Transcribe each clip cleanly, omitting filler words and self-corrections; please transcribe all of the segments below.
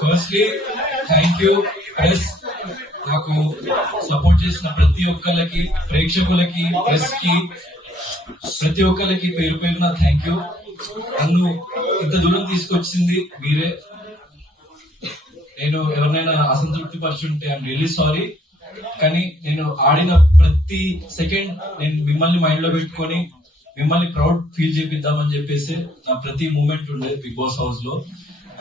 Firstly thank you press, నాకు support చేసిన ప్రతి ఒక్కరికి, ప్రేక్షకులకి, ప్రెస్ కి, ప్రతి ఒక్కరికి పేరు పేరున థ్యాంక్ యూ. నన్ను ఇంత దూరం తీసుకొచ్చింది మీరే. నేను ఎవరినైనా అసంతృప్తి పరుచుంటే ఐఎమ్ రియల్లీ సారీ. కానీ నేను ఆడిన ప్రతి సెకండ్ నేను మిమ్మల్ని మైండ్ లో పెట్టుకొని మిమ్మల్ని ప్రౌడ్ ఫీల్ చేపిద్దామని చెప్పేసి నా ప్రతి మూమెంట్ ఉండేది బిగ్ బాస్ హౌస్ లో.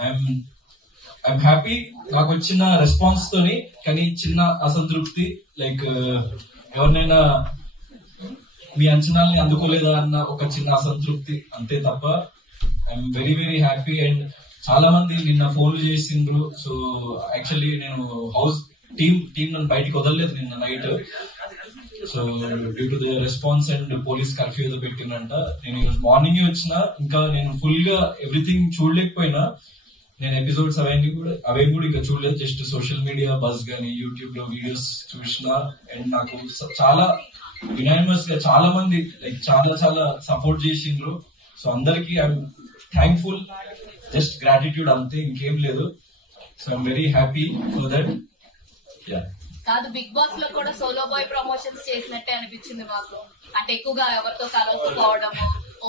ఐఎమ్ హ్యాపీ నాకు వచ్చిన రెస్పాన్స్ తోని. కానీ చిన్న అసంతృప్తి, లైక్ ఎవరినైనా మీ అంచనాల్ని అందుకోలేదా అన్న ఒక చిన్న అసంతృప్తి, అంతే తప్ప I'm very very happy. And చాలా మంది నిన్న ఫోన్లు చేసిండ్రు. సో యాక్చువల్లీ నేను హౌస్ టీమ్ నన్ను బయటకు వదలలేదు నిన్న night. So due to the response and police curfew ఏదో పెట్టిందంట. నేను మార్నింగ్ వచ్చిన, ఇంకా నేను ఫుల్ గా ఎవ్రీథింగ్ చూడలేకపోయినా. నేను ఎపిసోడ్స్ అవేమి కూడా ఇంకా చూడలేదు. జస్ట్ సోషల్ మీడియా బజ్ గానీ యూట్యూబ్ లో వీడియోస్ చూసిన. అండ్ నాకు చాలా యునానిమస్ గా చాలా మంది లైక్ చాలా సపోర్ట్ చేసిండ్రు. సో అందరికి ఐఎమ్ థ్యాంక్ఫుల్, జస్ట్ గ్రాటిట్యూడ్, అంతే, ఇంకేం లేదు. So I'm very happy for that. కాదు, బిగ్ బాస్ లో కూడా సోలో బాయ్ ప్రమోషన్స్ చేసినట్టే అనిపించింది మాకు. అంటే ఎక్కువగా ఎవరితో కలవకపోవడం,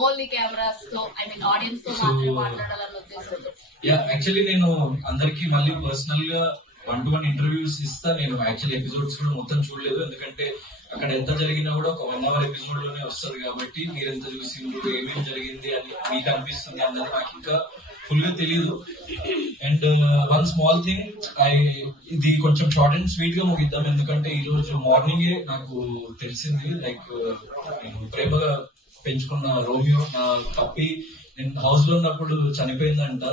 ఓన్లీ కెమెరాస్ తో, ఐ మీన్ ఆడియన్స్ తో మాత్రమే మాట్లాడాలన్న ఉద్దేశంతో. యాక్చువల్లీ నేను అందరికి మళ్ళీ పర్సనల్ గా 1-to-1 ఇంటర్వ్యూస్ ఇస్తా. నేను యాక్చువల్లీ ఎపిసోడ్స్ కూడా మొత్తం చూడలేదు, ఎందుకంటే అక్కడ ఎంత జరిగినా కూడా ఒక 1 hour ఎపిసోడ్ లోనే వస్తుంది కాబట్టి మీరు ఎంత చూసిండ్రు, ఏమేమి జరిగింది అని మీకు అనిపిస్తుంది అన్నది నాకు ఇంకా ఫుల్ గా తెలియదు. అండ్ వన్ స్మాల్ థింగ్, ఇది కొంచెం షార్ట్ అండ్ స్వీట్ గా ముగిద్దాం, ఎందుకంటే ఈ రోజు మార్నింగే నాకు తెలిసింది. లైక్ నేను ప్రేమగా పెంచుకున్న రోమియో, నా పప్పి, నేను హౌస్ లో ఉన్నప్పుడు చనిపోయిందంట.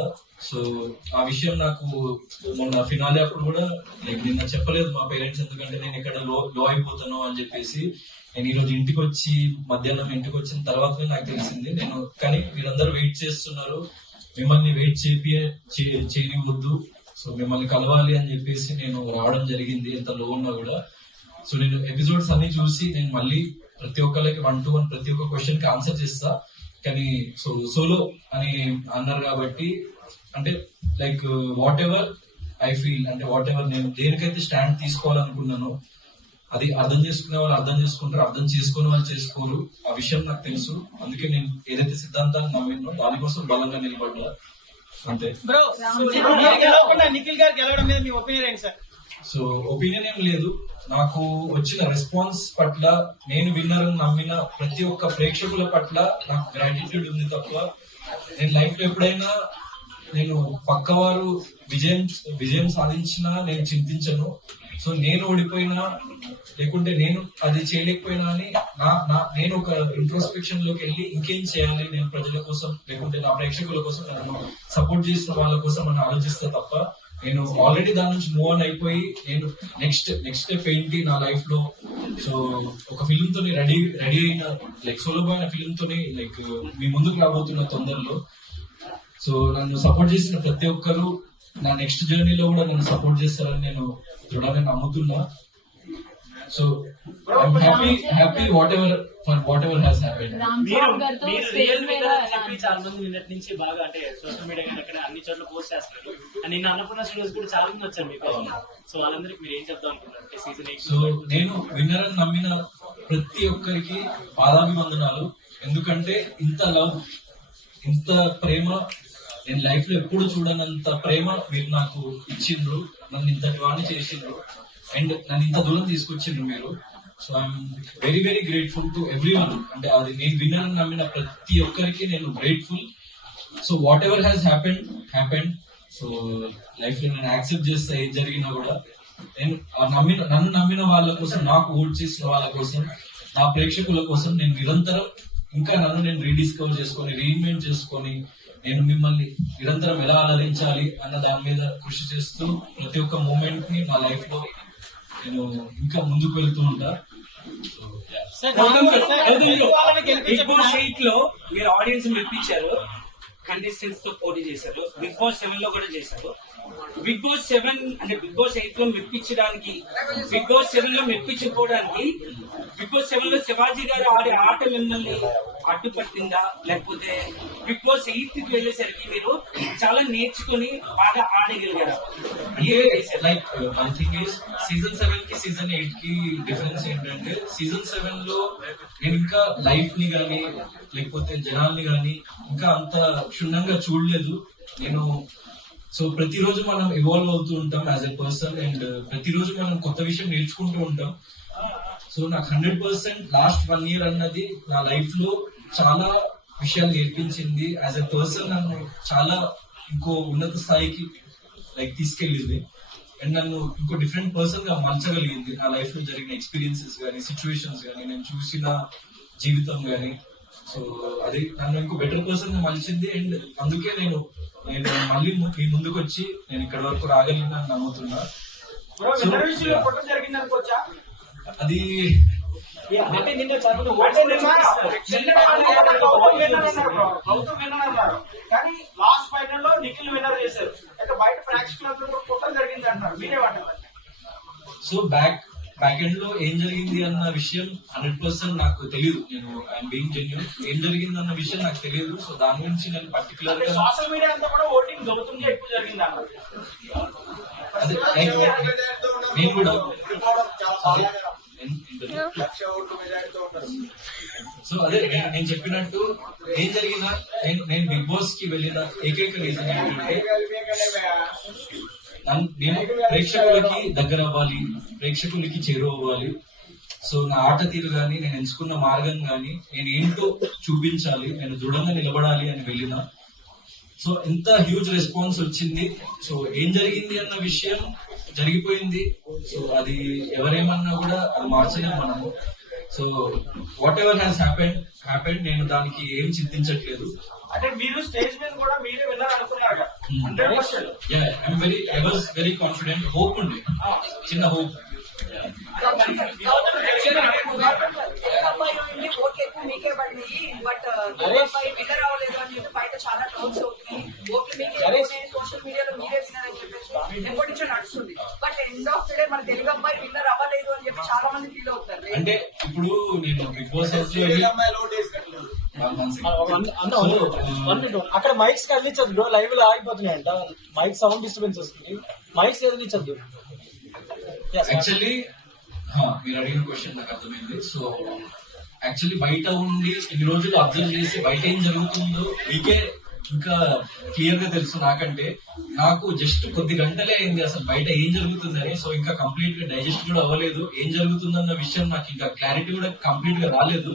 సో ఆ విషయం నాకు మొన్న ఫినాలే అప్పుడు కూడా లైక్ నిన్న చెప్పలేదు మా పేరెంట్స్, ఎందుకంటే నేను ఇక్కడ లో అయిపోతాను అని చెప్పేసి. నేను ఈ రోజు ఇంటికి వచ్చి మధ్యాహ్నం ఇంటికి వచ్చిన తర్వాతనే నాకు తెలిసింది. నేను కానీ మీరందరూ వెయిట్ చేస్తున్నారు, మిమ్మల్ని వెయిట్ చేయనివద్దు, సో మిమ్మల్ని కలవాలి అని చెప్పేసి నేను రావడం జరిగింది, ఎంత లో ఉన్నా కూడా. సో నేను ఎపిసోడ్స్ అన్ని చూసి నేను మళ్ళీ ప్రతి ఒక్కరికి 1-to-1 ప్రతి ఒక్క క్వశ్చన్ కి ఆన్సర్ చేస్తా. కానీ సోలో అని అన్నారు కాబట్టి, అంటే like what ever I feel, అంటే వాట్ ఎవర్ నేను దేనికైతే స్టాండ్ తీసుకోవాలనుకున్నానో అది అర్థం చేసుకునే వాళ్ళు అర్థం చేసుకుంటారు, అర్థం చేసుకునే వాళ్ళు చేసుకోరు. ఆ విషయం నాకు తెలుసు. అందుకే నేను ఏదైతే సిద్ధాంతాన్ని నమ్మినో దానికోసం బలంగా నిలబడ్డా, అంతే. సో ఒపీనియన్ ఏం లేదు, నాకు వచ్చిన రెస్పాన్స్ పట్ల, నేను విన్నర్ నమ్మిన ప్రతి ఒక్క ప్రేక్షకుల పట్ల నాకు గ్రాటిట్యూడ్ ఉంది తప్ప నేను లైఫ్ లో ఎప్పుడైనా నేను పక్కవారు విజయం సాధించినా నేను చింతించను. సో నేను ఓడిపోయినా, లేకుంటే నేను అది చేయలేకపోయినా అని నేను ఒక ఇంట్రోస్పెక్షన్ లోకి వెళ్ళి ఇంకేం చేయాలి నేను ప్రజల కోసం, లేకుంటే నా ప్రేక్షకుల కోసం, నన్ను సపోర్ట్ చేసిన వాళ్ళ కోసం అని ఆలోచిస్తే తప్ప, నేను ఆల్రెడీ దాని నుంచి మూవ్ ఆన్ అయిపోయి నేను నెక్స్ట్ స్టెప్ ఏంటి నా లైఫ్ లో. సో ఒక ఫిల్మ్ తోని రెడీ అయిన, లైక్ సోలో బాయ్ అనే ఫిల్మ్ తోని లైక్ మీ ముందుకు రాబోతున్న తొందరలో. సో నన్ను సపోర్ట్ చేసిన ప్రతి ఒక్కరు నా నెక్స్ట్ జర్నీలో కూడా నన్ను సపోర్ట్ చేస్తారని నేను దృఢంగా నమ్ముతున్నా. So I'm happy whatever has happened. చాలా మంది నిన్నటి నుంచి బాగా, అంటే సోషల్ మీడియా కానీ అన్ని చోట్ల పోస్ట్ చేస్తారు. నిన్న అన్నపూర్ణ స్టూడియోస్ కూడా చాలా మంది వచ్చారు మీకు. సో వాళ్ళందరికీ మీరు ఏం చెప్దాం అనుకుంటున్నారు సీజన్ 8? సో నేను విన్నర్ అని నమ్మిన ప్రతి ఒక్కరికి పాదాభివందనాలు. ఎందుకంటే ఇంత లవ్, ఇంత ప్రేమ నేను లైఫ్ లో ఎప్పుడు చూడనంత ప్రేమ మీరు నాకు ఇచ్చిండ్రు, నన్ను ఇంతటి వాడిని చేసిండ్రు, అండ్ నన్ను ఇంత దూరం తీసుకొచ్చిండ్రు మీరు. So I'm very very grateful to every one. అంటే అది నేను విన్నర్ అని నమ్మిన ప్రతి ఒక్కరికి నేను grateful. So what ever has happened. So life లో నేను యాక్సెప్ట్ చేస్తా ఏం జరిగినా కూడా. నేను నన్ను నమ్మిన వాళ్ళ కోసం, నాకు ఓట్ చేసిన వాళ్ళ కోసం, నా ప్రేక్షకుల కోసం నేను నిరంతరం ఇంకా నన్ను నేను రీడిస్కవర్ చేసుకొని, రీఇన్వెంట్ చేసుకొని, నేను మిమ్మల్ని నిరంతరం ఎలా అలరించాలి అన్న దాని మీద కృషి చేస్తూ ప్రతి ఒక్క మూమెంట్ ని నా లైఫ్ లో నేను ఇంకా ముందుకు వెళ్తూ ఉంటా. బిగ్ బాస్ 8 లో మీరు ఆడియన్స్ మెప్పించారు, కంటెస్టెంట్స్ తో పోటీ చేశారు, బిగ్ బాస్ 7 లో కూడా చేశారు. బిగ్ బాస్ 7 అంటే బిగ్ బాస్ 8 లో మెప్పించడానికి, బిగ్ బాస్ 7 లో మెప్పించుకోవడానికి, బిగ్ బాస్ 7 లో శివాజీ గారు ఆడే ఆట మిమ్మల్ని అడ్డుపట్టిందా, లేకపోతే బిగ్ బాస్ 8 కి వెళ్ళేసరికి మీరు చాలా నేర్చుకుని బాగా ఆడగలిగారా? Like one thing is season 7 కి సీజన్ 8 కి డిఫరెన్స్ ఏంటంటే సీజన్ 7 లో నేను ఇంకా లైఫ్ ని గానీ లేకపోతే జనాల్ని గానీ ఇంకా అంత క్షుణ్ణంగా చూడలేదు నేను. సో ప్రతిరోజు మనం ఇవాల్వ్ అవుతూ ఉంటాం యాజ్ ఎ పర్సన్ అండ్ ప్రతిరోజు మనం కొత్త విషయం నేర్చుకుంటూ ఉంటాం. సో నాకు 100% లాస్ట్ 1 year అన్నది నా లైఫ్ లో చాలా విషయాలు నేర్పించింది. యాజ్ ఎ పర్సన్ నన్ను చాలా ఇంకో ఉన్నత స్థాయికి లైక్ తీసుకెళ్ళింది అండ్ నన్ను ఇంకో డిఫరెంట్ పర్సన్ గా మార్చగలిగింది. నా లైఫ్ లో జరిగిన ఎక్స్పీరియన్సెస్ కానీ సిచ్యువేషన్స్ కానీ నేను చూసిన జీవితం కానీ. సో అది నన్ను ఇంకో బెటర్ పర్సన్ గా మలిచింది అండ్ అందుకే నేను మళ్ళీ మీ ముందుకు వచ్చి నేను ఇక్కడ వరకు రాగలిగిన నమ్ముతున్నా. అది కానీ లాస్ట్ ఫైనల్ లో నిఖిల్ విన్నర్ చేశారు. అయితే బయట ప్రేక్షకులందరూ కుట్ర జరిగింది అంటారు, మీరేమంటారు? సో బ్యాక్ ఎండ్ లో ఏం జరిగింది అన్న విషయం 100% నాకు తెలియదు. నేను ఐఎమ్ బీయింగ్ జెన్యూన్, ఏం జరిగింది అన్న విషయం నాకు తెలియదు. సో దాని గురించి నేను పర్టికులర్ గా సోషల్ మీడియా అంతా కూడా ఓటింగ్ దొరుకుతుంది ఎక్కువ జరిగింది అన్నారు. అదే నేను కూడా సో అదే నేను చెప్పినట్టు ఏం జరిగినా నేను బిగ్ బాస్ కి వెళ్ళిన ఏకైక రీజన్ ఏంటంటే నేను ప్రేక్షకులకి దగ్గర అవ్వాలి, ప్రేక్షకులకి చేరువవ్వాలి. సో నా ఆట తీరు గాని నేను ఎంచుకున్న మార్గం గాని నేను ఏంటో చూపించాలి, నేను దృఢంగా నిలబడాలి అని వెళ్ళిన. సో ఎంత హ్యూజ్ రెస్పాన్స్ వచ్చింది. సో ఏం జరిగింది అన్న విషయం జరిగిపోయింది. సో అది ఎవరేమన్నా కూడా అది మార్చలేం మనము. So what ever has happened నేను దానికి ఏం చింతించట్లేదు. అంటే మీరు స్టేజ్ మీద కూడా మీరే విన్నర్ అనుకున్నారు కదా? 100%. I was very confident. Hope ఉంది, చిన్న హోప్. ఓట్లు ఎక్కువ మీకే పడినాయి, బట్ విన్నర్ అవ్వలేదు అని చెప్పి బయట చాలా ట్రోల్స్ అవుతున్నాయి. ఓట్లు మీకే సోషల్ మీడియాలో మీరే విన్నర్ అని చెప్పేసి ఎప్పటి నుంచో నడుస్తుంది. But end of the day మన తెలుగు అమ్మాయి విన్నర్ అవ్వలేదు అని చెప్పి చాలా మంది ఫీల్ అవుతారు. అంటే ఇప్పుడు నేను బిగ్ బాస్ అక్కడ మైక్స్ కదిలించద్దు, లైవ్ లో ఆగిపోతున్నాయంట, మైక్ సౌండ్ డిస్టర్బెన్స్ వస్తుంది, మైక్స్ కదిలించద్దు. యాక్చువల్లీ మీరు అడిగిన క్వశ్చన్ నాకు అర్థమైంది. సో యాక్చువల్లీ బయట ఉండి ఇన్ని రోజులు అబ్జర్వ్ చేసి బయట ఏం జరుగుతుందో మీకే ఇంకా క్లియర్ గా తెలుసు నాకంటే. నాకు జస్ట్ కొద్ది గంటలే అయింది అసలు బయట ఏం జరుగుతుందని. సో ఇంకా కంప్లీట్ గా డైజెస్ట్ కూడా అవ్వలేదు. ఏం జరుగుతుందన్న విషయం నాకు ఇంకా క్లారిటీ కూడా కంప్లీట్ గా రాలేదు.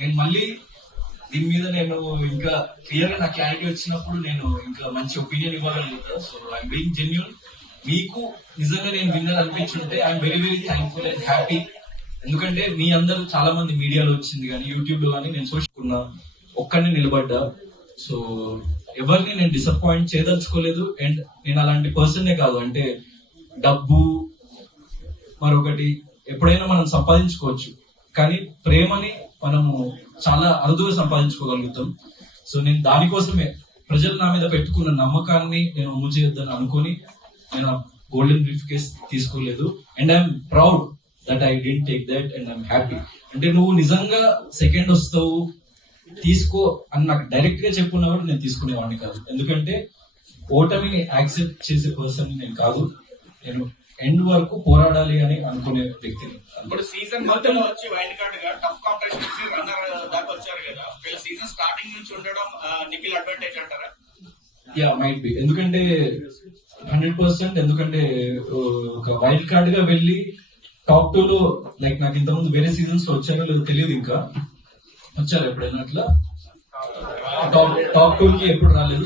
నేను మళ్ళీ దీని మీద నేను ఇంకా క్లియర్ గా నా క్లారిటీ వచ్చినప్పుడు నేను ఇంకా మంచి ఒపీనియన్ ఇవ్వగలుగుతా. So I'm being genuine. మీకు నిజంగా నేను విన్నర్ అనిపించుంటే I'm very very thankful and happy. ఎందుకంటే మీ అందరూ చాలా మంది మీడియాలో వచ్చింది కానీ యూట్యూబ్ లో కానీ నేను చూసుకున్నా, ఒక్కడిని నిలబడ్డా. సో ఎవరిని నేను డిసప్పాయింట్ చేయదలుచుకోలేదు. అండ్ నేను అలాంటి పర్సన్నే కాదు. అంటే డబ్బు మరొకటి ఎప్పుడైనా మనం సంపాదించుకోవచ్చు, కానీ ప్రేమని మనము చాలా అరుదుగా సంపాదించుకోగలుగుతాం. సో నేను దానికోసమే ప్రజలు నా మీద పెట్టుకున్న నమ్మకాన్ని నేను అమలు చేయొద్దని అనుకుని నేను గోల్డెన్ బ్రీఫ్ కేస్ తీసుకోలేదు. And I'm proud that I didn't take that and I'm happy. అంటే నువ్వు నిజంగా సెకండ్ వస్తావు తీసుకో అని నాకు డైరెక్ట్ గా చెప్పుకున్నప్పుడు నేను తీసుకునేవాడిని కాదు. ఎందుకంటే ఓటమిని యాక్సెప్ట్ చేసే పర్సన్ నేను కాదు. నేను ఎండ్ వరకు పోరాడాలి అని అనుకునే వ్యక్తిని. ఇప్పుడు సీజన్ మొత్తంలో వచ్చి వైల్డ్ కార్డ్ గా టఫ్ కాంపిటీషన్ రన్నర్ దాకా వచ్చారు కదా, వీళ్ళ సీజన్ స్టార్టింగ్ నుంచి ఉండడం నిఖిల్ అడ్వాంటేజ్ అంటారా? Yeah might be. ఎందుకంటే 100%. ఎందుకంటే ఒక వైల్డ్ కార్డ్ గా వెళ్ళి టాప్ 2 లో లైక్ నాకు ఇంతకుముందు వేరే సీజన్స్ లో వచ్చారో లేదో తెలియదు. ఇంకా వచ్చారు ఎప్పుడైనా అట్లా టాప్ 2 కి ఎప్పుడు రాలేదు.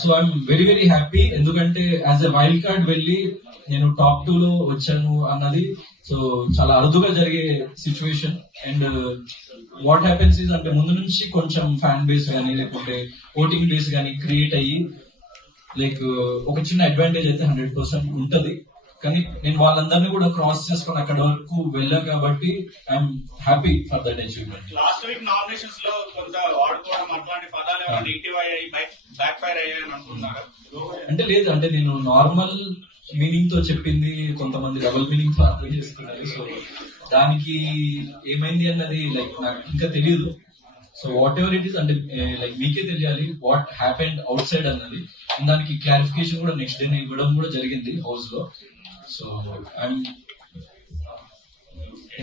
So I'm very very happy. ఎందుకంటే యాజ్ ఎ వైల్డ్ కార్డ్ వెళ్ళి నేను టాప్ 2 లో వచ్చాను అన్నది సో చాలా అరుదుగా జరిగే situation. And what happens is అంటే ముందు నుంచి కొంచెం ఫ్యాన్ బేస్ కానీ లేకుంటే ఓటింగ్ బేస్ కానీ క్రియేట్ అయ్యి లైక్ ఒక చిన్న అడ్వాంటేజ్ అయితే 100% ఉంటది. కానీ నేను వాళ్ళందరినీ కూడా క్రాస్ చేసుకుని అక్కడ వరకు వెళ్ళా కాబట్టి I'm happy for that achievement. Last week nominations లో కొంత వాడుకోవడం అట్లాంటి పదాలు ఏమైనా నెగిటివ్ అయ్యాయి, బ్యాక్ ఫైర్ అయ్యాయని అనుకున్నారా? అంటే లేదు, అంటే నేను నార్మల్ మీనింగ్ తో చెప్పింది కొంతమంది డబుల్ మీనింగ్ తో అర్థం చేసుకున్నారు. సో దానికి ఏమైంది అన్నది లైక్ నాకు ఇంకా తెలియదు. So what ever it is అంటే లైక్ మీకే తెలియాలి వాట్ హ్యాపెండ్ అవుట్ సైడ్ అన్నది. దానికి క్లారిఫికేషన్ కూడా నెక్స్ట్ డే ఇవ్వడం కూడా జరిగింది హౌస్ లో. సో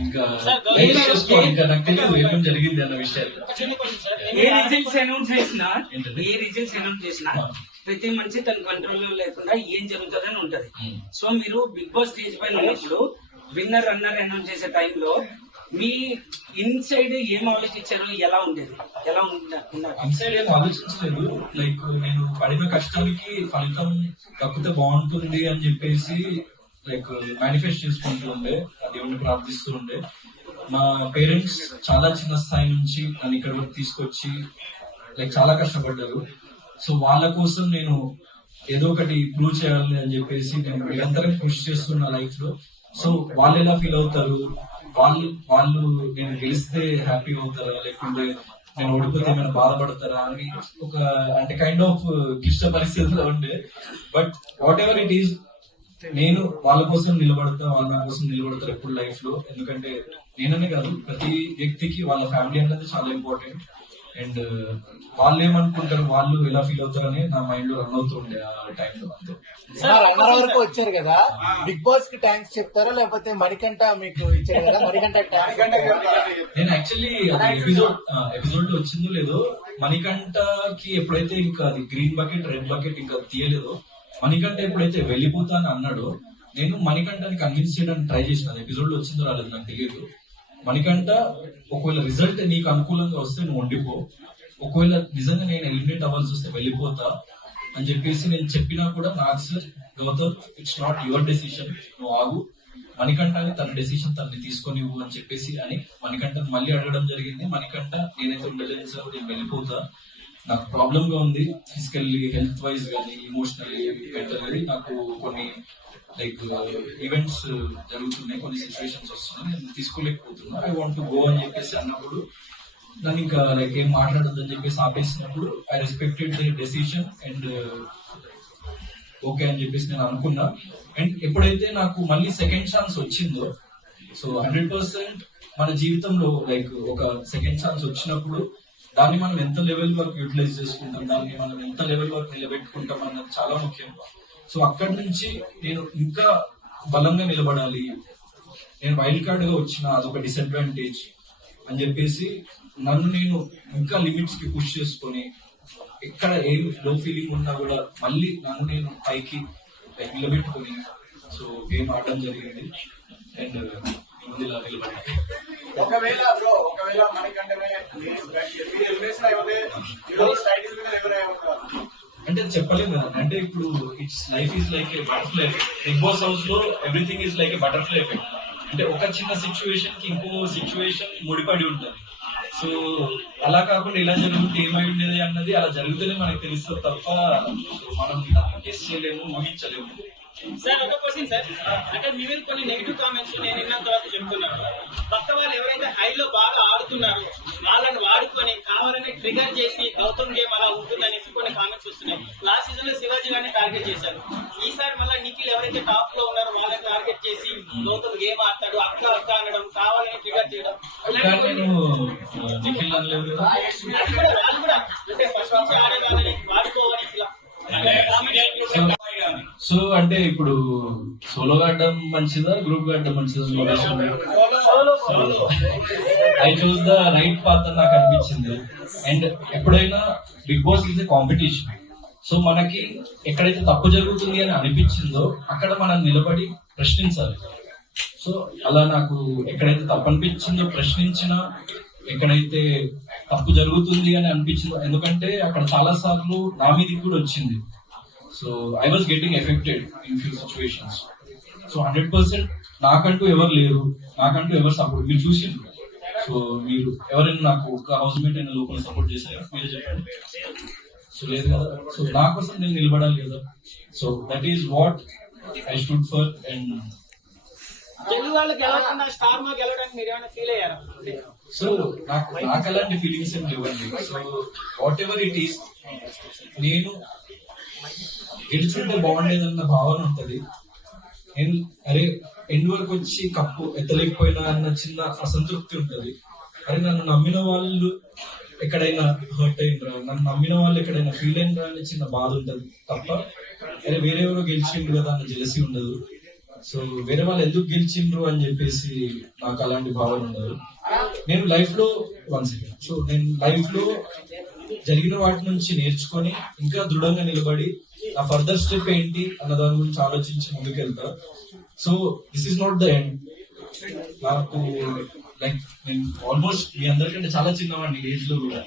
ఇంకా ఇంకా నాకు తెలియదు ఏమేమి జరిగింది అన్న విషయాలు. ఏ రిజల్ట్స్ అనౌన్స్ చేసినా ప్రతి మనిషి తన కంట్రోల్ లో లేకుండా ఏం జరుగుతుందని ఉంటది. సో మీరు బిగ్ బాస్ స్టేజ్ పైన ఉన్నప్పుడు విన్నర్ రన్నర్ అనౌన్స్ చేసే టైంలో మీ ఇన్సైడ్ ఏం ఆలోచించారు, ఎలా ఉండేది, ఎలా ఉన్నారు? ఇన్సైడ్ ఏం ఆలోచించలేదు. లైక్ నేను పడిన కష్టానికి ఫలితం తప్పితే బాగుంటుంది అని చెప్పేసి లైక్ మేనిఫెస్ట్ చేసుకుంటూ ఉండే, దేవుణ్ణి ప్రార్థిస్తూ ఉండే. మా పేరెంట్స్ చాలా చిన్న స్థాయి నుంచి నన్ను ఇక్కడ వరకు తీసుకొచ్చి లైక్ చాలా కష్టపడ్డారు. సో వాళ్ళ కోసం నేను ఏదో ఒకటి ప్రూవ్ చేయాలి అని చెప్పేసి నేను నిరంతరం కృషి చేస్తున్నా లైఫ్ లో. సో వాళ్ళు ఎలా ఫీల్ అవుతారు, వాళ్ళు నేను గెలిస్తే హ్యాపీ అవుతారా, లేకుంటే నేను ఓడిపోతే ఏమైనా బాధపడతారా అని ఒక అంటే కైండ్ ఆఫ్ క్లిష్ట పరిస్థితిలో ఉండే. But what ever it is నేను వాళ్ళ కోసం నిలబడతా, వాళ్ళ నా కోసం నిలబడతారు ఎప్పుడు లైఫ్ లో. ఎందుకంటే నేననే కాదు, ప్రతి వ్యక్తికి వాళ్ళ ఫ్యామిలీ అనేది చాలా ఇంపార్టెంట్. అండ్ వాళ్ళు ఏమనుకుంటారు, వాళ్ళు ఎలా ఫీల్ అవుతారని నా మైండ్ లో రన్ అవుతుండే ఆ టైంలో. రన్నర్ వరకు వచ్చారు కదా, బిగ్ బాస్ కి థ్యాంక్స్ చెప్తారా లేకపోతే మణికంఠ మీకు ఇచ్చారు కదా, మణికంఠ నేను యాక్చువల్లీ అది ఎపిసోడ్ లో వచ్చిందో లేదో, మణికంఠకి ఎప్పుడైతే ఇంకా అది గ్రీన్ బకెట్ రెడ్ బకెట్ ఇంకా తీయలేదో, మణికంఠ ఎప్పుడైతే వెళ్ళిపోతా అని అన్నాడో, నేను మణికంఠని కన్విన్స్ చేయడానికి ట్రై చేసిన. ఎపిసోడ్ లో వచ్చిందో రాలేదు నాకు తెలియదు. మణికంఠ ఒకవేళ రిజల్ట్ నీకు అనుకూలంగా వస్తే నువ్వు ఉండిపో, ఒకవేళ నిజంగా నేను ఎలిమినేట్ అవ్వాల్సి వస్తే వెళ్ళిపోతా అని చెప్పేసి నేను చెప్పినా కూడా నాకు sir Gautam it's not your decision, నువ్వు ఆగు, మణికంఠని తన డెసిషన్ తనని తీసుకొని అని చెప్పేసి అని మణికంఠ మళ్ళీ అడగడం జరిగింది. మణికంఠ నేనైతే ఉండలేదు సార్, నేను వెళ్ళిపోతా, నాకు ప్రాబ్లమ్ గా ఉంది ఫిజికల్లీ, హెల్త్ వైజ్ కానీ ఇమోషనల్లీ, మెంటల్లీ నాకు కొన్ని లైక్ ఈవెంట్స్ జరుగుతున్నాయి, కొన్ని సిచ్యువేషన్స్ వస్తున్నాయి, నేను తీసుకోలేకపోతున్నా, ఐ వాంట్ టు గో అని చెప్పేసి అన్నప్పుడు నన్ను ఇంకా లైక్ ఏం మాట్లాడద్దని చెప్పేసి ఆపేసినప్పుడు I respected the decision and okay అని చెప్పేసి నేను అనుకున్నా. అండ్ ఎప్పుడైతే నాకు మళ్ళీ సెకండ్ ఛాన్స్ వచ్చిందో, సో 100% మన జీవితంలో లైక్ ఒక సెకండ్ ఛాన్స్ వచ్చినప్పుడు దాన్ని మనం ఎంత లెవెల్ వరకు యూటిలైజ్ చేసుకుంటాం, దాన్ని మనం ఎంత లెవెల్ వరకు నిలబెట్టుకుంటాం అన్నది చాలా ముఖ్యం. సో అక్కడి నుంచి నేను ఇంకా బలంగా నిలబడాలి, నేను వైల్డ్ కార్డ్ గా వచ్చిన అదొక డిసడ్వాంటేజ్ అని చెప్పేసి నన్ను నేను ఇంకా లిమిట్స్ కి పుష్ చేసుకొని, ఎక్కడ ఏం లో ఫీలింగ్ ఉన్నా కూడా మళ్ళీ నన్ను నేను పైకి నిలబెట్టుకొని సో గేమ్ ఆడడం జరిగింది. అండ్ ఇలా నిలబడి ఒకవేళ మనకంటే అంటే చెప్పలేము కదా. అంటే ఇప్పుడు it's life is like a butterfly effect. Bigg Boss house లో everything is like a butterfly effect. అంటే ఒక చిన్న సిచ్యువేషన్ కి ఇంకో సిచ్యువేషన్ ముడిపడి ఉంటుంది. సో అలా కాకుండా ఇలా జరుగుతుంటే ఏమై ఉండేది అన్నది అలా జరిగితేనే మనకు తెలుస్తుంది తప్ప మనం గెస్ చేయలేము, ఊహించలేము. సార్ ఒక క్వశ్చన్ సార్, అంటే మీ మీద కొన్ని నెగిటివ్ కామెంట్స్ నేను విన్న తర్వాత చెప్తున్నాను. పక్క వాళ్ళు ఎవరైతే హైలో బాగా ఆడుతున్నారో వాళ్ళని వాడుకొని కావాలని ట్రిగర్ చేసి గౌతమ్ గేమ్ అలా ఉంటుందనేసి కొన్ని కామెంట్స్ వస్తున్నాయి. లాస్ట్ సీజన్ లో శివాజీ గారిని టార్గెట్ చేశారు, ఈసారి మళ్ళీ నిఖిల్ ఎవరైతే టాప్ లో ఉన్నారో వాళ్ళని టార్గెట్ చేసి గౌతమ్ గేమ్ ఆడతాడు అక్క అక్క అనడం, కావాలని ట్రిగర్ చేయడం, అది కూడా వాళ్ళు కూడా అంటే ఫస్ట్ నుంచి ఆడే వాళ్ళని వాడుకోవాలి ఇలా. సో అంటే ఇప్పుడు సోలోగా ఆడడం మంచిదా, గ్రూప్ గా ఆడడం మంచిదా? I choose the right path అని నాకు అనిపించింది. అండ్ ఎప్పుడైనా Bigg Boss is a competition. So మనకి ఎక్కడైతే తప్పు జరుగుతుంది అని అనిపించిందో అక్కడ మనం నిలబడి ప్రశ్నించాలి. సో అలా నాకు ఎక్కడైతే తప్పు అనిపించిందో ప్రశ్నించినా, ఎక్కడైతే తప్పు జరుగుతుంది అని అనిపించిందో, ఎందుకంటే అక్కడ చాలా సార్లు నా మీదకి కూడా వచ్చింది. So I was getting affected in few situations. So 100% నాకంటూ ఎవరు లేరు, నాకంటూ ఎవరు సపోర్ట్ మీరు చూసిండ్రు. సో మీరు ఎవరైనా నాకు ఒక హౌస్ మేట్ అయిన లోపల సపోర్ట్ చేశారా మీరు చెప్పండి? సో లేదు కదా. సో నా కోసం నేను నిలబడాలి కదా. So that is what I stood for. And Telugu వాళ్ళు గెలవకుండా స్టార్ మా గెలవడానికి మీరు ఏమైనా ఫీల్ అయ్యారా? సో నాకు అలాంటి ఫీలింగ్స్ ఏం లేవండి. So what ever it is, నేను గెలుచుంటే బాగుండేదన్న భావన ఉంటది. నేను అరే ఎండ్ వరకు వచ్చి కప్పు ఎత్తలేకపోయినా అన్న చిన్న అసంతృప్తి ఉంటది. అరే నన్ను నమ్మిన వాళ్ళు ఎక్కడైనా హర్ట్ అయినరా, నన్ను నమ్మిన వాళ్ళు ఎక్కడైనా ఫీల్ అయినరా అని చిన్న బాధ ఉంటది తప్ప అరే వేరే ఎవరో గెలిచిండ్రు కదా అన్న జెలసీ ఉండదు. సో వేరే వాళ్ళు ఎందుకు గెలిచిండ్రు అని చెప్పేసి నాకు అలాంటి భావన ఉండదు. నేను లైఫ్ లో నేను లైఫ్ లో జరిగిన వాటి నుంచి నేర్చుకొని ఇంకా దృఢంగా నిలబడి నా ఫర్దర్ స్టెప్ ఏంటి అన్న దాని గురించి ఆలోచించి ముందుకెళ్తా. So this is not the end. నాకు లైక్ నేను ఆల్మోస్ట్ మీ అందరికంటే చాలా చిన్నవాడిని ఏజ్ లో కూడా.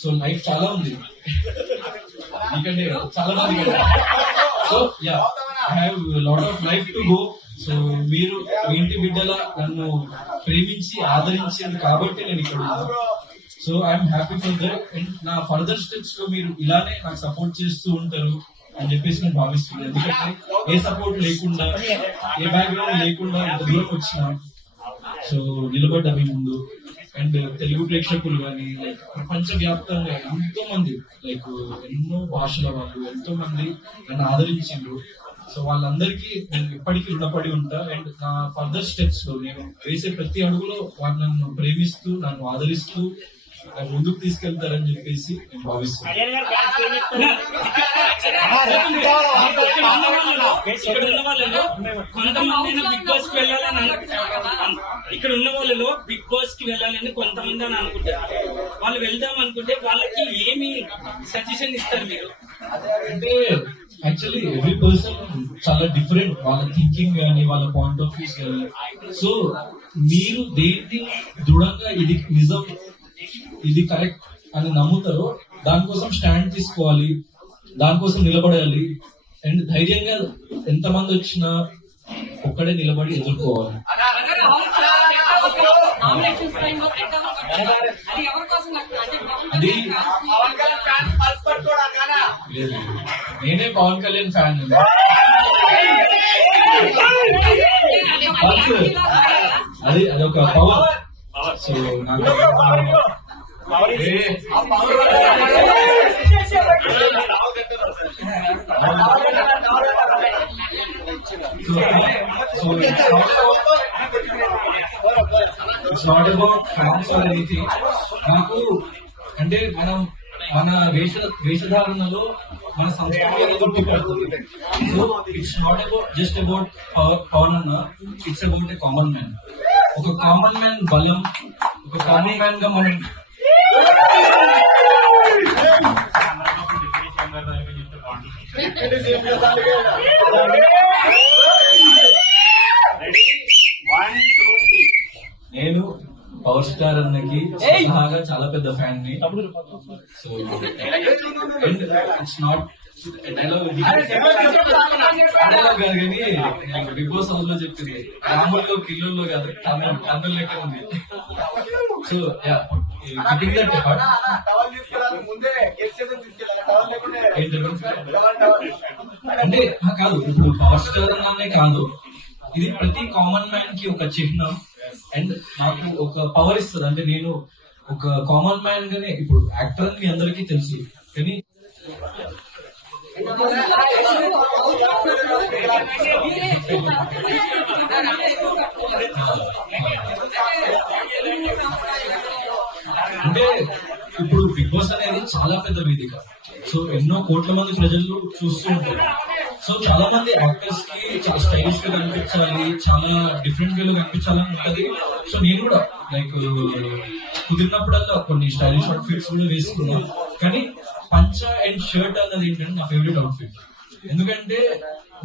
సో లైఫ్ చాలా ఉంది ఎందుకంటే చాలా మంది కదా. So yeah I have lot of life to go. So మీరు మీ ఇంటి బిడ్డల నన్ను ప్రేమించి ఆదరించారు కాబట్టి నేను ఇక్కడ ఉన్నాను. So I'm happy for that. And నా ఫర్దర్ స్టెప్స్ లో మీరు ఇలానే నాకు సపోర్ట్ చేస్తూ ఉంటారు అని చెప్పేసి నేను భావిస్తున్నాను. ఎందుకంటే ఏ సపోర్ట్ లేకుండా ఏ బ్యాక్గ్రౌండ్ లేకుండా ఇంత దూరం వచ్చిన సో నిలబడ్డా మీ ముందు. అండ్ తెలుగు ప్రేక్షకులు కానీ లైక్ ప్రపంచ వ్యాప్తంగా ఎంతో మంది లైక్ ఎన్నో భాషల వాళ్ళు ఎంతో మంది నన్ను ఆదరించిండ్రు. సో వాళ్ళందరికీ నేను ఇప్పటికీ రుణపడి ఉంటా. అండ్ నా ఫర్దర్ స్టెప్స్ లో నేను వేసే ప్రతి అడుగులో వాళ్ళు నన్ను ప్రేమిస్తూ నన్ను ఆదరిస్తూ ముందుకు తీసుకెళ్తారని చెప్పేసి నేను భావిస్తున్నాను. ఇక్కడ ఉన్న వాళ్ళలో కొంతమంది బిగ్ బాస్ కి వెళ్ళాలని ఇక్కడ ఉన్న వాళ్ళలో బిగ్ బాస్ కి వెళ్ళాలని కొంతమంది అని అనుకుంటారు. వాళ్ళు వెళ్దాం అనుకుంటే వాళ్ళకి ఏమి సజెషన్ ఇస్తారు మీరు? అంటే యాక్చువల్లీ ఎవ్రీ పర్సన్ చాలా డిఫరెంట్, వాళ్ళ థింకింగ్ కానీ వాళ్ళ పాయింట్ ఆఫ్ వ్యూస్ కానీ. సో మీరు దేన్ని దృఢంగా ఇది నిజం ఇది కరెక్ట్ అని నమ్ముతారో దానికోసం స్టాండ్ తీసుకోవాలి, దానికోసం నిలబడాలి. అండ్ ధైర్యంగా ఎంతమంది వచ్చినా ఒక్కడే నిలబడి ఎదుర్కోవాలి. అది నేనే పవన్ కళ్యాణ్ ఫ్యాన్. అది అదొక పవర్. సో నాకు it's not about fans or anything. నాకు అంటే మన వేషధారణలో మన సంస్కృతి అనేది గుర్తుపడుతుంది. So it's not about just about Pawan అన్న, it's about a common man. ఒక కామన్ మ్యాన్ బలం, ఒక కామన్ మ్యాన్ గా మనం నేను పవర్ స్టార్ అన్నకి బాగా చాలా పెద్ద ఫ్యాన్ ని. సో ఇట్స్ నాట్ డైలాగ్ కాదు కానీ బిగ్ బాస్ హౌస్ లో చెప్పింది రాముల్లో కిల్లుల్లో కాదు టన్నుల లెక్క ఉంది. So yeah cutting that heart అంటే కాదు ఇప్పుడు పవర్ స్టార్ అన్ననే కాదు, ఇది ప్రతి కామన్ మ్యాన్ కి ఒక చిహ్నం. అండ్ నాకు ఒక పవర్ ఇస్తుంది. అంటే నేను ఒక కామన్ మ్యాన్ గానే ఇప్పుడు యాక్టర్ అని మీ అందరికీ తెలుసు కానీ అంటే ఇప్పుడు బిగ్ బాస్ అనేది చాలా పెద్ద వేదిక. సో ఎన్నో కోట్ల మంది ప్రజలు చూస్తూ ఉంటారు. సో చాలా మంది యాక్టర్స్ కి చాలా స్టైలిష్ గా కనిపించాలి, చాలా డిఫరెంట్ వేలో కనిపించాలని ఉంటది. సో నేను కూడా లైక్ కుదిరినప్పుడల్లా కొన్ని స్టైలిష్ అవుట్ ఫిట్స్ కూడా వేసుకున్నాను. కానీ పంచ అండ్ షర్ట్ అన్నది ఏంటంటే నా ఫేవరెట్ అవుట్ ఫిట్. ఎందుకంటే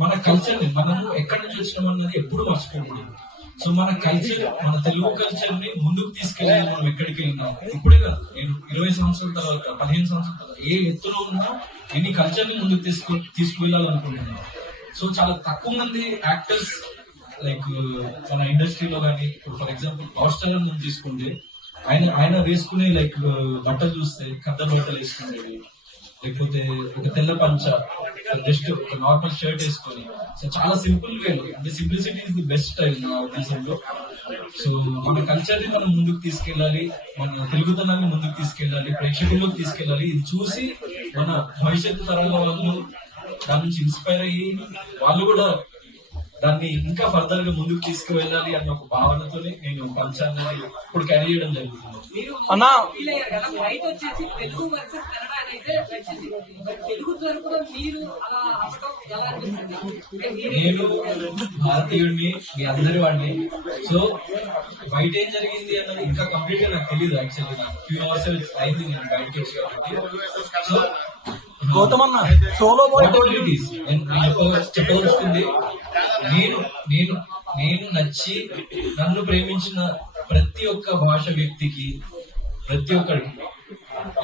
మన కల్చర్ ని మనం ఎక్కడి నుంచి వచ్చినాం అన్నది ఎప్పుడు మర్చిపోకూడదు. సో మన కల్చర్, మన తెలుగు కల్చర్ ని ముందుకు తీసుకెళ్ళాలి. మనం ఎక్కడికి వెళ్ళినాం ఇప్పుడే కాదు, నేను 20 సంవత్సరాల తర్వాత 15 సంవత్సరాల తర్వాత ఏ ఎత్తులో ఉన్నా నేను ఈ కల్చర్ ని ముందుకు తీసుకువెళ్ళాలనుకుంటున్నాను. సో చాలా తక్కువ మంది యాక్టర్స్ లైక్ మన ఇండస్ట్రీలో కానీ ఫర్ ఎగ్జాంపుల్ పవర్ స్టార్ అని తీసుకుంటే ఆయన వేసుకునే లైక్ బట్టలు చూస్తే కద్దరు బట్టలు వేసుకునేవి, లేకపోతే ఒక తెల్ల పంచ, జస్ట్ ఒక నార్మల్ షర్ట్ వేసుకొని. సో చాలా సింపుల్ వే, అంటే simplicity is the best style నా ఉద్దేశంలో. సో మన కల్చర్ ని మనం ముందుకు తీసుకెళ్ళాలి, మన తెలుగుతనాన్ని ముందుకు తీసుకెళ్ళాలి, ప్రేక్షకుల్లోకి తీసుకెళ్ళాలి. ఇది చూసి మన భవిష్యత్తు తరాల వాళ్ళు దాని నుంచి ఇన్స్పైర్ అయ్యి వాళ్ళు కూడా దాన్ని ఇంకా ఫర్దర్ గా ముందుకు తీసుకువెళ్ళాలి అన్న ఒక భావనతోనే నేను పంచాన్ని ఇప్పుడు క్యారీ చేయడం జరుగుతుంది. అన్నా ఫీల్ అయ్యారు కదా ఫైట్ వచ్చేసి తెలుగు వర్సెస్ కన్నడ అని అయితే వచ్చింది. బట్ తెలుగు తరపున మీరు అలా అవ్వడం ఎలా అనిపిస్తుంది? నేను భారతీయుడిని, మీ అందరి వాడిని. సో బయట ఏం జరిగింది అన్నది ఇంకా కంప్లీట్ గా నాకు తెలియదు. యాక్చువల్లీ నాకు ఫ్యూ అవర్స్ అయింది నేను బయటకి వచ్చి కాబట్టి. సో గౌతమ్ అన్న సోలో బాయ్ చెప్పదలుచుకుంది నేను నేను నేను నచ్చి నన్ను ప్రేమించిన ప్రతి ఒక్క భాష వ్యక్తికి, ప్రతి ఒక్కరికి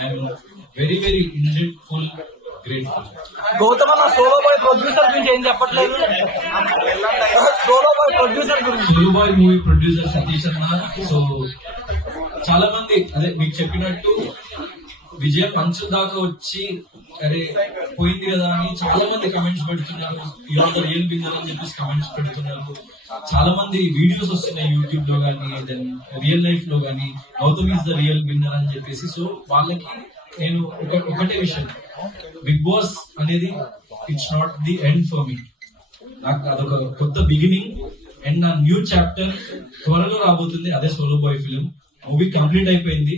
ఐఎమ్ వెరీ వెరీ ఇన్జెట్ఫుల్, గ్రేట్ఫుల్. గౌతమ్ అన్న సోలో బాయ్ ప్రొడ్యూసర్ గురించి ఏం చెప్పట్లేదు. సోలో బాయ్ ప్రొడ్యూసర్ గురించి solo boy movie producer Satish అన్న. సో చాలా మంది అదే మీకు చెప్పినట్టు విజయం మంచు దాకా వచ్చి అరే పోయింది కదా అని చాలా మంది కమెంట్స్ పెడుతున్నారు. ఇవాళ రియల్ విన్నర్ అని చెప్పేసి కమెంట్స్ పెడుతున్నారు. చాలా మంది వీడియోస్ వస్తున్నాయి యూట్యూబ్ లో కానీ, దెన్ రియల్ లైఫ్ లో కానీ, Gautam is the real winner అని చెప్పేసి. సో వాళ్ళకి నేను ఒకటే విషయం, బిగ్ బాస్ అనేది it's not the end for me. నాకు అదొక కొత్త బిగినింగ్ అండ్ నా న్యూ చాప్టర్ త్వరలో రాబోతుంది. అదే solo boy film. Movie complete అయిపోయింది.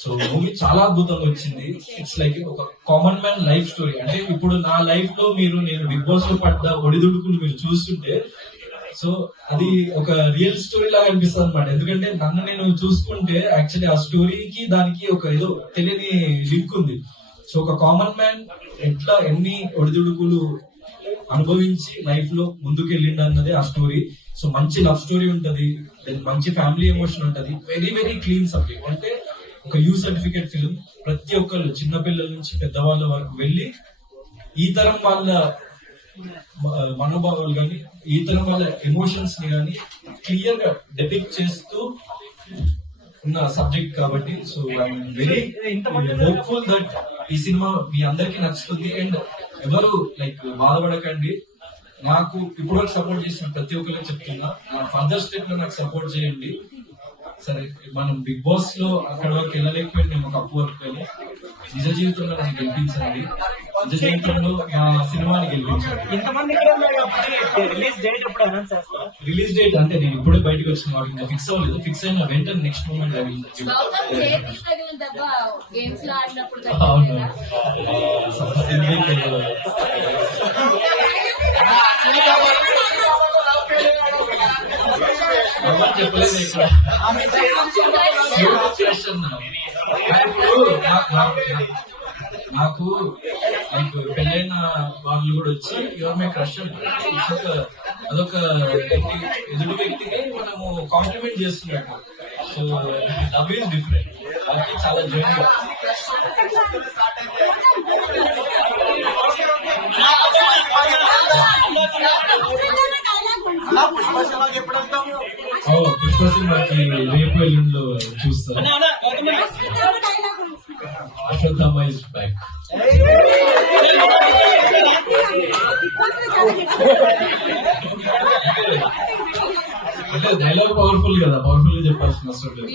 సో మూవీ చాలా అద్భుతంగా వచ్చింది. ఇట్స్ లైక్ ఒక కామన్ మ్యాన్ లైఫ్ స్టోరీ. అంటే ఇప్పుడు నా లైఫ్ లో నేను బిగ్ బాస్ లో పడ్డ ఒడిదుడుకులు మీరు చూస్తుంటే, సో అది ఒక రియల్ స్టోరీ లాగా అనిపిస్తుంది అనమాట. ఎందుకంటే నన్ను నేను చూసుకుంటే యాక్చువల్లీ ఆ స్టోరీకి దానికి ఒక ఏదో తెలియని లింక్ ఉంది. సో ఒక కామన్ మ్యాన్ ఎట్లా ఎన్ని ఒడిదుడుకులు అనుభవించి లైఫ్ లో ముందుకు వెళ్ళిండు అన్నది ఆ స్టోరీ. సో మంచి లవ్ స్టోరీ ఉంటది, మంచి ఫ్యామిలీ ఎమోషన్ ఉంటది. Very very clean subject. అంటే ఒక యూ సర్టిఫికేట్ ఫిల్మ్. ప్రతి ఒక్కళ్ళు చిన్నపిల్లల నుంచి పెద్దవాళ్ళ వరకు వెళ్ళి ఈ తరం వాళ్ళ మనోభావాలు కానీ, ఈ తరం వాళ్ళ ఎమోషన్స్ ని కానీ క్లియర్ గా డెపిక్ట్ చేస్తూ ఉన్న సబ్జెక్ట్ కాబట్టి. So I'm very hopeful that ఈ సినిమా మీ అందరికి నచ్చుతుంది. అండ్ ఎవరు లైక్ బాధపడకండి. నాకు ఇప్పటివరకు సపోర్ట్ చేసిన ప్రతి ఒక్కరికి చెప్తున్నా, నా ఫర్దర్ స్టెప్ లో నాకు సపోర్ట్ చేయండి. సరే మనం బిగ్ బాస్ లో అక్కడ వరకు వెళ్ళలేకపోయింది, నేను ఒక అప్పు వరకు వెళ్ళి నిజ జీవితంలో నన్ను గెలిపించండి. నిజ జీవితంలో నా సినిమాని గెలిపించండి. ఇంతమంది రిలీజ్ డేట్ ఎప్పుడు అనౌన్స్ చేస్తారు? రిలీజ్ డేట్ అంటే నేను ఇప్పుడే బయటకు వచ్చిన వాడు ఇంకా ఫిక్స్ అవ్వలేదు. ఫిక్స్ అయిన వెంటనే నెక్స్ట్ మూమెంట్ గౌతమ్ చేతికి తగిలిన దెబ్బ గేమ్స్ లో ఆడినప్పుడు అవును. చెప్పలేదు ఇక్కడ నాకు లైక్ పెళ్ళైన వాళ్ళు కూడా వచ్చి యువర్ మై క్రష్ అదొక ఎదుటి వ్యక్తికి మనము కాంప్లిమెంట్ చేస్తున్నట్టు. So love is different. అది చాలా జర్నీ. పుష్ప సినిమాకి రేపు ఎల్లుండిలో చూస్తాను. Ashwatthama is back. అంటే డైలాగ్ పవర్ఫుల్ కదా, పవర్ఫుల్ గా చెప్పాల్సిన అవసరం లేదు.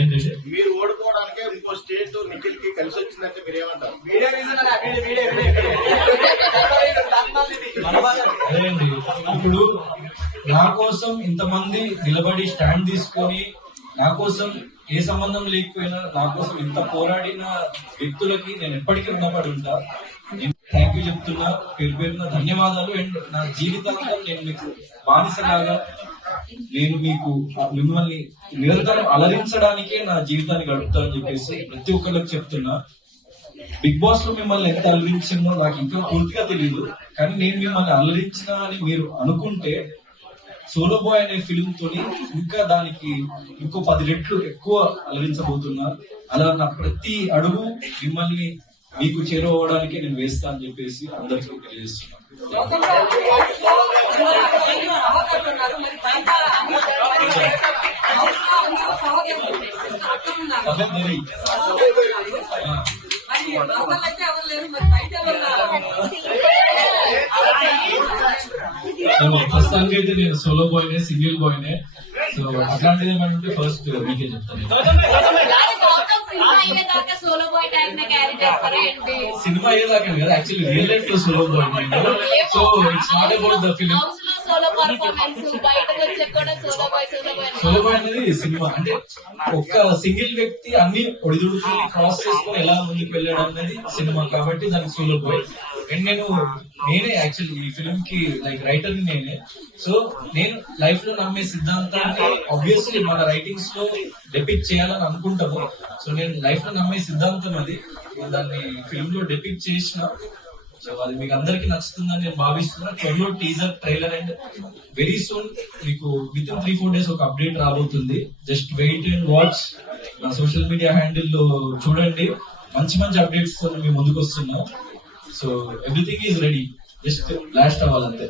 ఏంటంటే మీరు ఓడుకోవడానికి ఇంకో స్టేట్ నిఖిల్ కి కలిసి వచ్చిందంటే మీరు ఏమంటారు? అదేండి, ఇప్పుడు నా కోసం ఇంతమంది నిలబడి స్టాండ్ తీసుకొని, నా కోసం ఏ సంబంధం లేకపోయినా నా కోసం ఇంత పోరాడిన వ్యక్తులకి నేను ఎప్పటికీ రుణపడి ఉంటా. థ్యాంక్ యూ చెప్తున్నా, పేరు పేరున ధన్యవాదాలు. అండ్ నా జీవితాంతం నేను మీకు బానిసలాగా, నేను మిమ్మల్ని నిరంతరం అలరించడానికే నా జీవితాన్ని గడుపుతానని చెప్పేసి ప్రతి ఒక్కరికి చెప్తున్నా. బిగ్ బాస్ లో మిమ్మల్ని ఎంత అలరించిందో నాకు ఇంకా పూర్తిగా తెలియదు, కానీ నేను మిమ్మల్ని అలరించినా అని మీరు అనుకుంటే సోలో బాయ్ అనే ఫిల్మ్ తోని ఇంకా దానికి ఇంకో 10 రెట్లు ఎక్కువ అలరించబోతున్నా. అలా నా ప్రతి అడుగు మిమ్మల్ని మీకు చేరువవడానికే నేను వేస్తా అని చెప్పేసి అందరికీ తెలియజేస్తున్నాను. ప్రస్తుతానికి అయితే నేను సోలో బాయ్నే, సింగిల్ బాయ్నే. సో అట్లాంటిది ఏమంటే ఫస్ట్ మీకే చెప్తాను. సినిమా అయ్యేదాకా సోలో బాయ్ ట్యాగ్ ని క్యారీ చేస్తారా ఏంటి? సినిమా అయ్యేదాకా కదా యాక్చువల్లీ రియల్ లైఫ్ లో solo boy so it's not about the film. House లో సోలో పర్ఫార్మెన్స్, బయటకు వచ్చే కూడా సోలో బాయ్ సోలో బాయ్ అనేది సినిమా అంటే ఒక సింగిల్ వ్యక్తి అన్ని ఒడిదుడుకుని క్రాస్ చేసుకుని ఎలా ముందుకు వెళ్ళడం అనేది సినిమా కాబట్టి దానికి సోలో బాయ్. అండ్ నేనే యాక్చువల్లీ ఈ ఫిలిం కి లైక్ రైటర్ నేనే. సో నేను లైఫ్ లో నమ్మే సిద్ధాంతాన్ని ఆబ్వియస్లీ మన రైటింగ్స్ లో డెపిక్ట్ చేయాలని అనుకుంటాము. సో నేను లైఫ్ లో నమ్మే సిద్ధాంతం అది, దాన్ని ఫిల్మ్ లో డెపిక్ట్ చేసిన. సో అది మీకు అందరికి నచ్చుతుందని నేను భావిస్తున్నా. త్వరలో teaser, trailer and very soon మీకు విత్ ఇన్ 3-4 days ఒక అప్డేట్ రాబోతుంది. Just wait and watch. నా సోషల్ మీడియా హ్యాండిల్ లో చూడండి, మంచి మంచి అప్డేట్స్ తో మేము ముందుకు వస్తున్నాం. So everything is ready, just blast అవ్వాలంతే.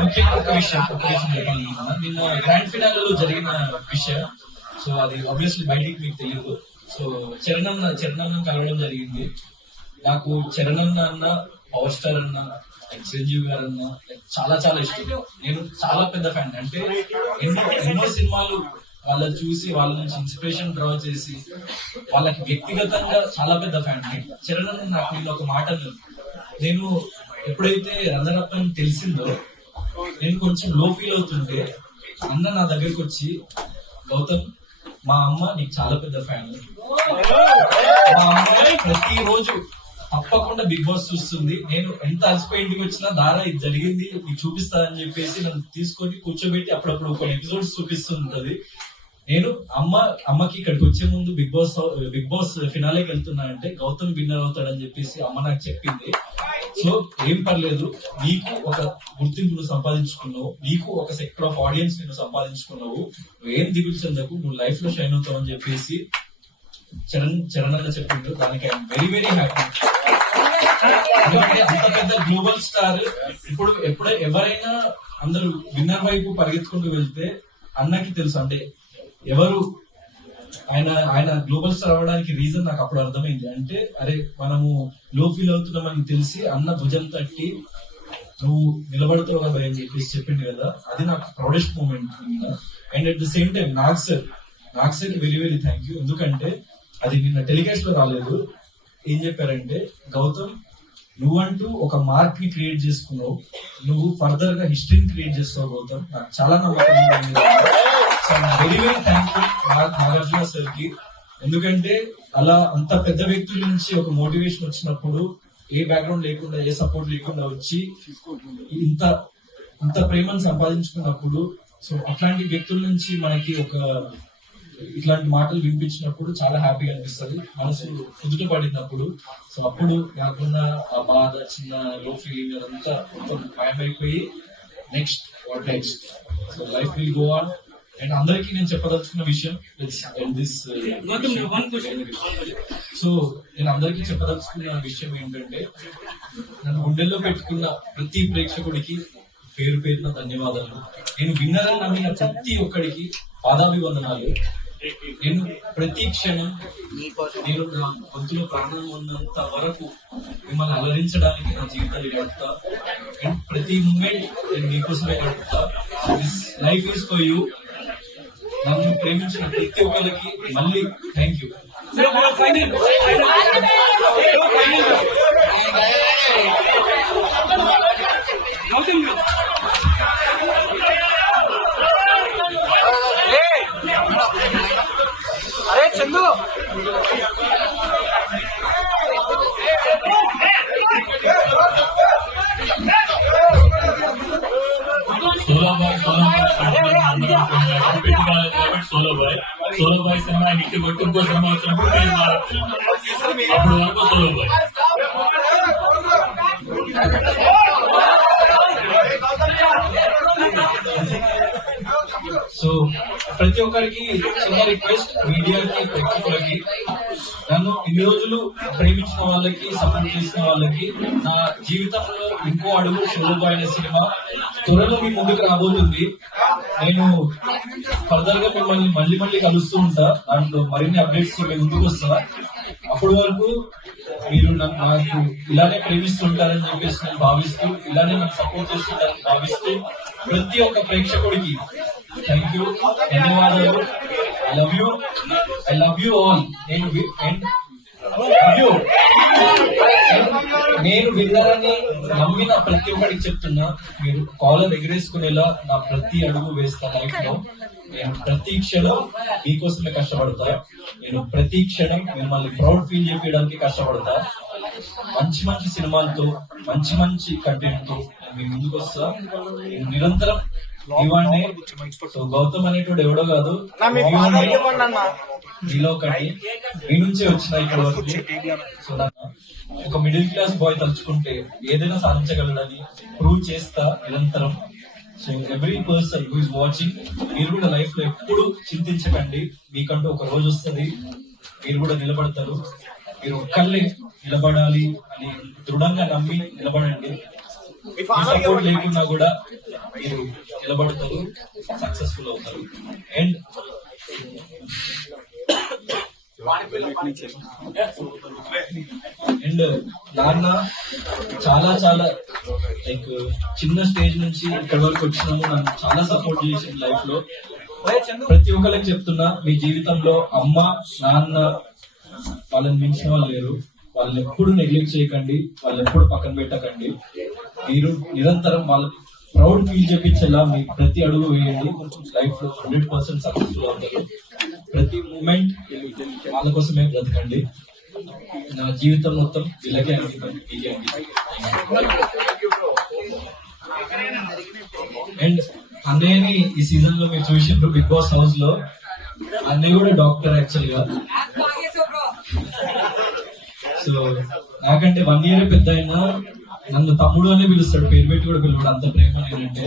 ముఖ్యంగా ఒక విషయం చెప్పాలనుకున్నా, నిన్న గ్రాండ్ ఫినాలలో జరిగిన విషయం. సో అది ఆబ్వియస్లీ బయటికి మీకు తెలియదు. సో చరణ్ కలవడం జరిగింది. నాకు చరణ్ అన్న, పవర్ స్టార్ అన్న, చిరంజీవి గారు అన్న చాలా చాలా ఇష్టం. నేను చాలా పెద్ద ఫ్యాన్. అంటే ఎన్నో సినిమాలు వాళ్ళని చూసి వాళ్ళ నుంచి ఇన్స్పిరేషన్ డ్రా చేసి వాళ్ళకి వ్యక్తిగతంగా చాలా పెద్ద ఫ్యాన్. చరణ్ అన్న నాకు నిన్న ఒక మాట అన్నారు. నేను ఎప్పుడైతే రన్నరప్ అని తెలిసిందో నేను కొంచెం లో ఫీల్ అవుతుంటే అన్న నా దగ్గరకు వచ్చి, గౌతమ్ మా అమ్మ నీకు చాలా పెద్ద ఫ్యాన్, మా అమ్మ ప్రతిరోజు తప్పకుండా బిగ్ బాస్ చూస్తుంది, నేను ఎంత అలసిపోయి ఇంటికి వచ్చినా దారా ఇది జరిగింది నీకు చూపిస్తానని చెప్పేసి నన్ను తీసుకొని కూర్చోబెట్టి అప్పుడప్పుడు కొన్ని ఎపిసోడ్స్ చూపిస్తుంటది. నేను అమ్మకి ఇక్కడికి వచ్చే ముందు బిగ్ బాస్ ఫినాలేకి వెళ్తున్నా అంటే గౌతమ్ విన్నర్ అవుతాడని చెప్పేసి అమ్మ నాకు చెప్పింది. సో ఏం పర్లేదు, నీకు ఒక గుర్తింపును సంపాదించుకున్నావు, నీకు ఒక సెక్టర్ ఆఫ్ ఆడియన్స్ నేను సంపాదించుకున్నావు, నువ్వు ఏం దిగులు చెందకు, నువ్వు లైఫ్ లో షైన్ అవుతావు అని చెప్పేసి చరణ్ అన్న చెప్పిండు. దానికి ఐఎమ్ వెరీ వెరీ హ్యాపీ. ఎందుకంటే అంత పెద్ద గ్లోబల్ స్టార్ ఇప్పుడు ఎవరైనా అందరూ విన్నర్ వైపు పరిగెత్తుకుంటూ వెళ్తే అన్నకి తెలుసు అంటే ఎవరు ఆయన గ్లోబల్ స్టార్ అవ్వడానికి రీజన్ నాకు అప్పుడు అర్థమైంది. అంటే అరే మనము లో ఫీల్ అవుతున్నామని తెలిసి అన్న భుజం తట్టి నువ్వు నిలబడతావు కదా అని చెప్పేసి చెప్పింది కదా, అది నాకు proudest moment. And at the same time Nag sir very very thank you. ఎందుకంటే అది నిన్న టెలికాస్ట్ లో రాలేదు. ఏం చెప్పారంటే, గౌతమ్ నువ్వంటూ ఒక మార్క్ ని క్రియేట్ చేసుకున్నావు, నువ్వు ఫర్దర్ గా హిస్టరీని క్రియేట్ చేస్తావు గౌతమ్. నాకు చాలా నమ్మకం very very thankful Nagarjuna sir కి. ఎందుకంటే అలా అంత పెద్ద వ్యక్తుల నుంచి ఒక మోటివేషన్ వచ్చినప్పుడు, ఏ బ్యాక్గ్రౌండ్ లేకుండా ఏ సపోర్ట్ లేకుండా వచ్చి ఇంత ప్రేమను సంపాదించుకున్నప్పుడు, సో అట్లాంటి వ్యక్తుల నుంచి మనకి ఇట్లాంటి మాటలు వినిపించినప్పుడు చాలా హ్యాపీగా అనిపిస్తుంది, మనసు కుదుట పడినప్పుడు. సో అప్పుడు నాకున్న ఆ బాధ, చిన్న లో ఫీలింగ్ అదంతా మొత్తం భయమైపోయి next so life will go on. And అందరికీ నేను చెప్పదలుచుకున్న విషయం, సో నేను అందరికీ చెప్పదలుచుకున్న విషయం ఏంటంటే, నన్ను గుండెల్లో పెట్టుకున్న ప్రతి ప్రేక్షకుడికి పేరు పేరున ధన్యవాదాలు. నేను విన్నర్ అని నమ్మిన ప్రతి ఒక్కడికి పాదాభివందనాలు. నేను ప్రతి క్షణం నేను నా గొంతులో ప్రాణం ఉన్నంత వరకు మిమ్మల్ని అలరించడానికి నా జీవితాన్ని గడుపుతా. అండ్ ప్రతి మూమెంట్ నేను మీకోసమే గడుపుతా. This life is for you. నన్ను ప్రేమించిన ప్రతి ఒక్కరికి మళ్ళీ థ్యాంక్ యూ. అరే చందు సోలో బాయ్ సినిమా ఇంటి కొట్టుకో సినిమా వచ్చినప్పుడు అప్పుడు వరకు సోలో బాయ్. సో ప్రతి ఒక్కరికి చిన్న రిక్వెస్ట్, మీడియాకి, ప్రేక్షకులకి, నన్ను ఇన్ని రోజులు ప్రేమించిన వాళ్ళకి, సపోర్ట్ చేసిన వాళ్ళకి, నా జీవితంలో ఇంకో అడుగు సోలో బాయ్ అనే సినిమా త్వరలో మీ ముందుకు రాబోతుంది. నేను ఫర్దర్ గా మిమ్మల్ని మళ్ళీ కలుస్తూ ఉంటా. దాంట్లో మరిన్ని అప్డేట్స్ మీ ముందుకు వస్తా. అప్పటి వరకు మీరు నాకు ఇలానే ప్రేమిస్తుంటారని చెప్పేసి నేను భావిస్తూ, ఇలానే నాకు సపోర్ట్ చేస్తుంటారని భావిస్తూ, ప్రతి ఒక్క ప్రేక్షకుడికి థ్యాంక్ యూ, ధన్యవాదాలు. I love you all. నేను విన్నారని నమ్మిన ప్రతి ఒక్కరికి చెప్తున్నా, మీరు కాలర్ ఎగరేసుకునేలా నా ప్రతి అడుగు వేస్తా లైఫ్ లో. నేను ప్రతి క్షణం మీకోసమే కష్టపడతా. నేను ప్రతి క్షణం మిమ్మల్ని ప్రౌడ్ ఫీల్ చేయడానికి కష్టపడతా. మంచి మంచి సినిమాలతో, మంచి మంచి కంటెంట్ తో మీ ముందుకు వస్తా. నేను నిరంతరం ఇవాన్నే. సో గౌతమ్ అనేటువంటి ఎవడో కాదు, మీలో ఒకటి, మీ నుంచే వచ్చిన ఇక్కడ వరకు. సో ఒక మిడిల్ క్లాస్ బాయ్ తలుచుకుంటే ఏదైనా సాధించగలడని ప్రూవ్ చేస్తా నిరంతరం. So every person who is watching, మీరు కూడా లైఫ్ లో ఎప్పుడు చింతించకండి. మీకంటూ ఒక రోజు వస్తుంది, మీరు కూడా నిలబడతారు. మీరు ఒక్కళ్ళే నిలబడాలి అని దృఢంగా నమ్మి నిలబడండి. సపోర్ట్ లేకున్నా కూడా మీరు నిలబడతారు, సక్సెస్ఫుల్ అవుతారు. అండ్ నాన్న చాలా చాలా లైక్ చిన్న స్టేజ్ నుంచి ఇక్కడ వరకు వచ్చినాము, నన్ను చాలా సపోర్ట్ చేసింది లైఫ్ లో. ప్రతి ఒక్కరికి చెప్తున్నా, మీ జీవితంలో అమ్మ నాన్న వాళ్ళని మించిన వాళ్ళు లేరు. వాళ్ళని ఎప్పుడు నెగ్లెక్ట్ చేయకండి, వాళ్ళని ఎప్పుడు పక్కన పెట్టకండి. మీరు నిరంతరం వాళ్ళ ప్రౌడ్ ఫీల్ చేపించేలా మీ ప్రతి అడుగు వేయండి. లైఫ్ లో 100% సక్సెస్ఫుల్ అవుతారు. ప్రతి మూమెంట్ వాళ్ళ కోసమే బ్రతకండి. నా జీవితం మొత్తం వీళ్ళకే అంకితం, మీకే అంకితం. అండ్ అన్నయ్యని ఈ సీజన్ లో మీరు చూసినప్పుడు బిగ్ బాస్ హౌస్ లో, అన్నయ్య కూడా డాక్టర్ యాక్చువల్ గా. సో నాకంటే 1 year పెద్ద అయినా నన్ను తమ్ముడు అనే పిలుస్తాడు, పేరు పెట్టి కూడా పిలువాడు. అంత ప్రేమ ఏంటంటే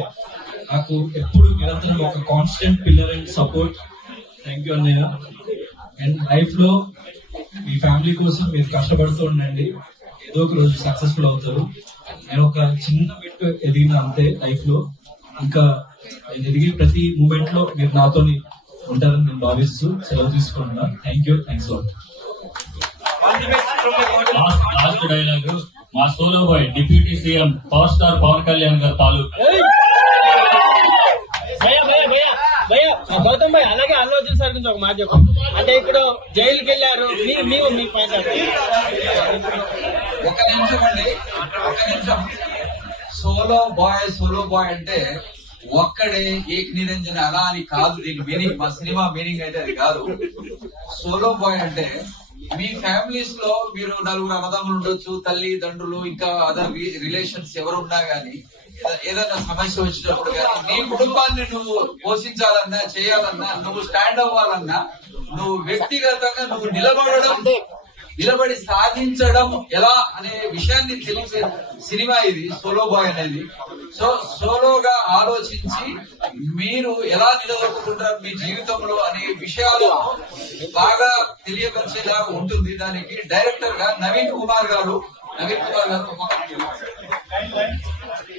నాకు ఎప్పుడు నిరంతరం ఒక constant pillar and support. Thank you అన్నయ్య. అండ్ లైఫ్ లో మీ ఫ్యామిలీ కోసం మీరు కష్టపడుతూ ఉండండి, ఏదో ఒక రోజు సక్సెస్ఫుల్ అవుతారు. నేను ఒక చిన్న బిట్ ఎదిగిన అంతే లైఫ్ లో. ఇంకా నేను ఎదిగే ప్రతి మూమెంట్ లో మీరు నాతో ఉంటారని నేను భావిస్తూ సెలవు తీసుకుంటున్నా. Thank you, thanks lot. Last dialogue మా solo boy deputy CM power star Pawan Kalyan garu తాలూకు. గౌతమ్ భాయ్, అలాగే అల్లు అర్జున్ సార్ గురించి ఒక మాట చెప్పు. అంటే ఇప్పుడు జైలుకి వెళ్ళారు, మీ పాయింట్. ఒక నిమిషం అండి, ఒక నిమిషం. సోలో బాయ్ అంటే ఒక్కడే ఏక్ నిరంజన అలా అని కాదు. దీని మీనింగ్, మా సినిమా మీనింగ్ అయితే అది కాదు. సోలో బాయ్ అంటే మీ ఫ్యామిలీస్ లో మీరు 4 అన్నదమ్ములు ఉండొచ్చు, తల్లి తండ్రులు, ఇంకా అదర్ రిలేషన్స్ ఎవరు ఉన్నా గానీ, ఏదైనా సమస్య వచ్చినప్పుడు కానీ నీ కుటుంబాన్ని నువ్వు పోషించాలన్నా, చేయాలన్నా, నువ్వు స్టాండ్ అవ్వాలన్నా, నువ్వు వ్యక్తిగతంగా నువ్వు నిలబడి సాధించడం ఎలా అనే విషయాన్ని తెలిసే సినిమా ఇది సోలో బాయ్ అనేది. సో సోలోగా ఆలోచించి మీరు ఎలా నిలదొక్కుంటారు మీ జీవితంలో అనే విషయాలు బాగా తెలియపరిచేలాగా ఉంటుంది. దానికి డైరెక్టర్ గా నవీన్ కుమార్ గారు